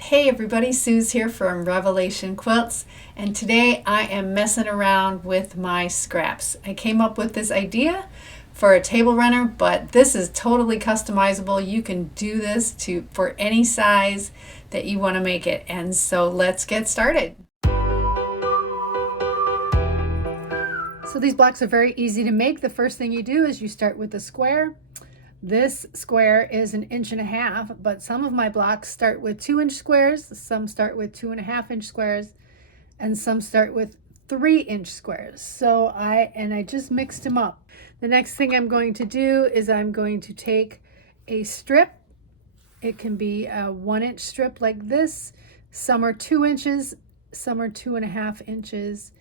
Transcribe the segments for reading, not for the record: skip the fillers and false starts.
Hey everybody, Sue's here from Revelation Quilts, and today I am messing around with my scraps. I came up with this idea for a table runner, but this is totally customizable. You can do this for any size that you want to make it. And so let's get started. So these blocks are very easy to make. The first thing you do is you start with a square. This square is 1.5 inches, but some of my blocks start with 2-inch squares, some start with 2.5-inch squares, and some start with 3-inch squares. So I just mixed them up. The next thing I'm going to do is I'm going to take a strip. It can be a 1-inch strip like this. Some are 2 inches, some are 2.5 inches.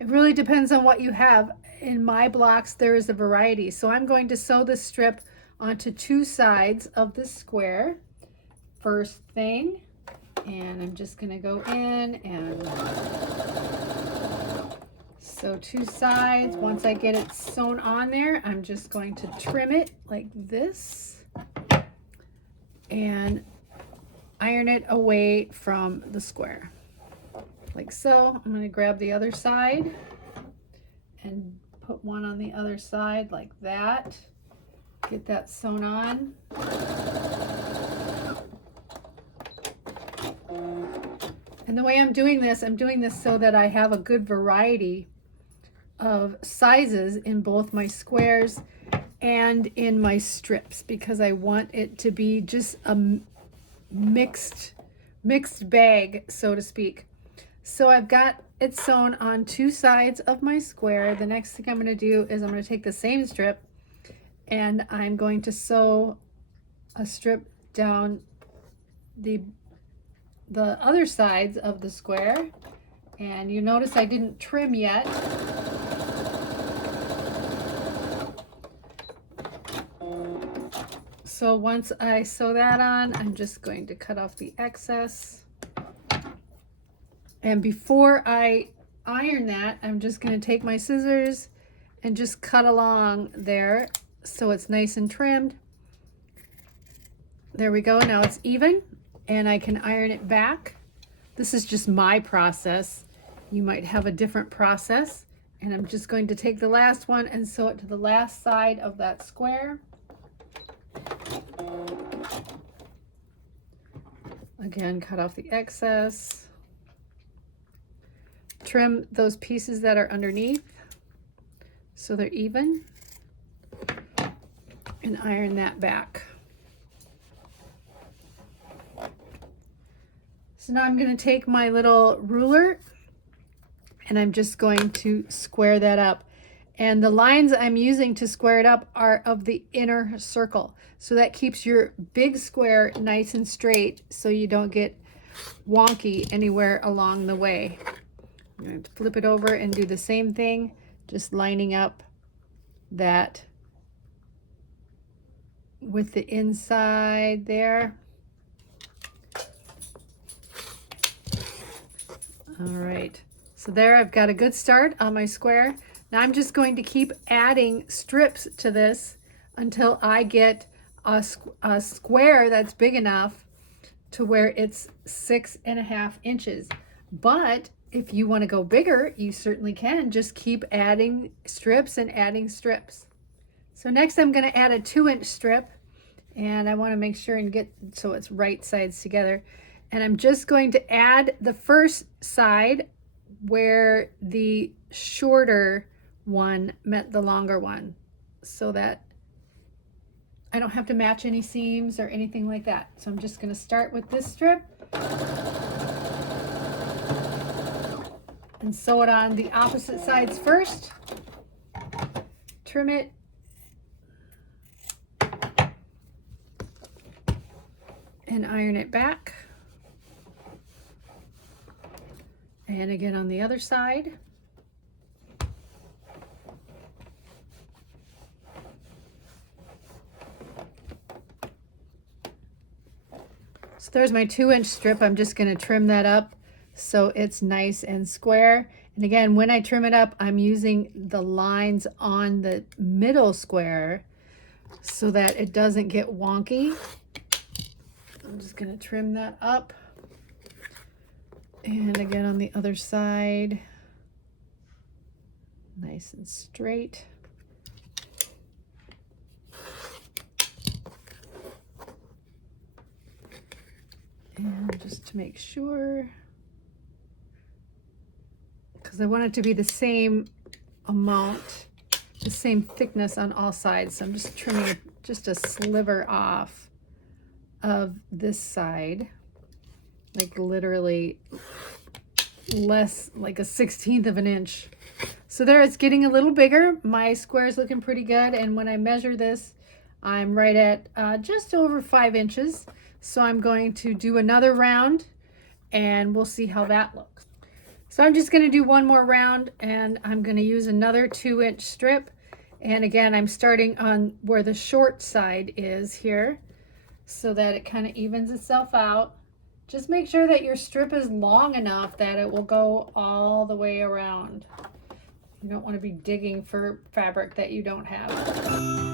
It really depends on what you have. In my blocks, there is a variety. So I'm going to sew this strip onto two sides of the square first thing, and I'm just going to go in and sew two sides. Once I get it sewn on there, I'm just going to trim it like this and iron it away from the square like so. I'm going to grab the other side and put one on the other side like that. Get that sewn on. And the way I'm doing this so that I have a good variety of sizes in both my squares and in my strips, because I want it to be just a mixed bag, so to speak. So I've got it sewn on two sides of my square. The next thing I'm going to do is I'm going to take the same strip and I'm going to sew a strip down the other sides of the square. And you notice I didn't trim yet. So once I sew that on, I'm just going to cut off the excess. And before I iron that, I'm just going to take my scissors and just cut along there so it's nice and trimmed. There we go. Now it's even, and I can iron it back. This is just my process. You might have a different process. And I'm just going to take the last one and sew it to the last side of that square. Again, cut off the excess. Trim those pieces that are underneath so they're even, and iron that back. So now I'm going to take my little ruler and I'm just going to square that up. And the lines I'm using to square it up are of the inner circle. So that keeps your big square nice and straight so you don't get wonky anywhere along the way. I'm going to flip it over and do the same thing, just lining up that with the inside there. All right, so there I've got a good start on my square. Now I'm just going to keep adding strips to this until I get a square that's big enough to where it's 6.5 inches. But if you want to go bigger, you certainly can. Just keep adding strips and adding strips. So next I'm going to add a 2-inch strip, and I want to make sure and get so it's right sides together. And I'm just going to add the first side where the shorter one met the longer one, so that I don't have to match any seams or anything like that. So I'm just going to start with this strip and sew it on the opposite sides first. Trim it. And iron it back. And again on the other side. So there's my 2-inch strip. I'm just going to trim that up so it's nice and square. And again, when I trim it up, I'm using the lines on the middle square so that it doesn't get wonky. I'm just going to trim that up. And again on the other side, nice and straight. And just to make sure, because I want it to be the same amount, the same thickness on all sides. So I'm just trimming just a sliver off of this side, like literally less, like a 1/16 of an inch. So there, it's getting a little bigger. My square is looking pretty good. And when I measure this, I'm right at just over 5 inches. So I'm going to do another round and we'll see how that looks. So I'm just going to do one more round and I'm going to use another 2-inch strip. And again, I'm starting on where the short side is here so that it kind of evens itself out. Just make sure that your strip is long enough that it will go all the way around. You don't want to be digging for fabric that you don't have.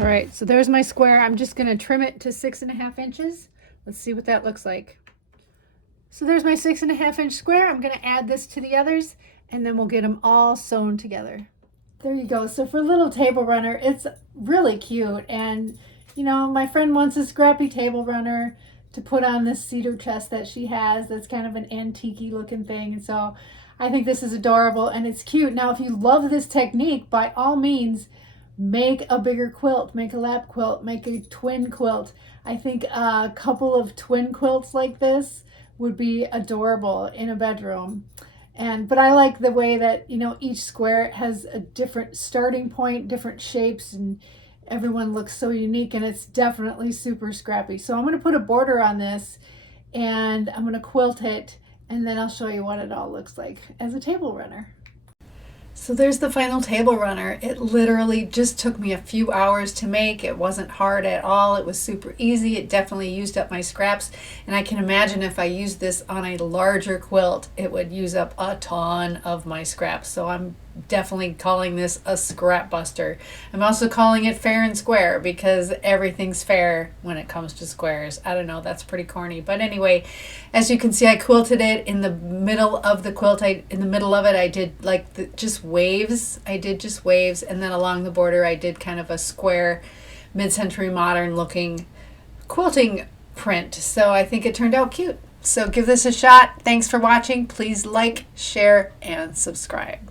All right, so there's my square. I'm just gonna trim it to 6.5 inches. Let's see what that looks like. So there's my 6.5 inch square. I'm gonna add this to the others and then we'll get them all sewn together. There you go. So for little table runner, it's really cute. And you know, my friend wants a scrappy table runner to put on this cedar chest that she has. That's kind of an antique-y looking thing. And so I think this is adorable and it's cute. Now, if you love this technique, by all means, make a bigger quilt, make a lap quilt, make a twin quilt. I think a couple of twin quilts like this would be adorable in a bedroom. But I like the way that, you know, each square has a different starting point, different shapes, and everyone looks so unique, and it's definitely super scrappy. So I'm going to put a border on this and I'm going to quilt it, and then I'll show you what it all looks like as a table runner. So there's the final table runner. It literally just took me a few hours to make. It wasn't hard at all. It was super easy. It definitely used up my scraps. And I can imagine if I used this on a larger quilt, it would use up a ton of my scraps. So I'm definitely calling this a scrap buster. I'm also calling it fair and square because everything's fair when it comes to squares. I don't know, that's pretty corny. But anyway, as you can see, I quilted it in the middle of the quilt. In the middle of it, I did like just waves. I did just waves. And then along the border, I did kind of a square, mid-century modern looking quilting print. So I think it turned out cute. So give this a shot. Thanks for watching. Please like, share, and subscribe.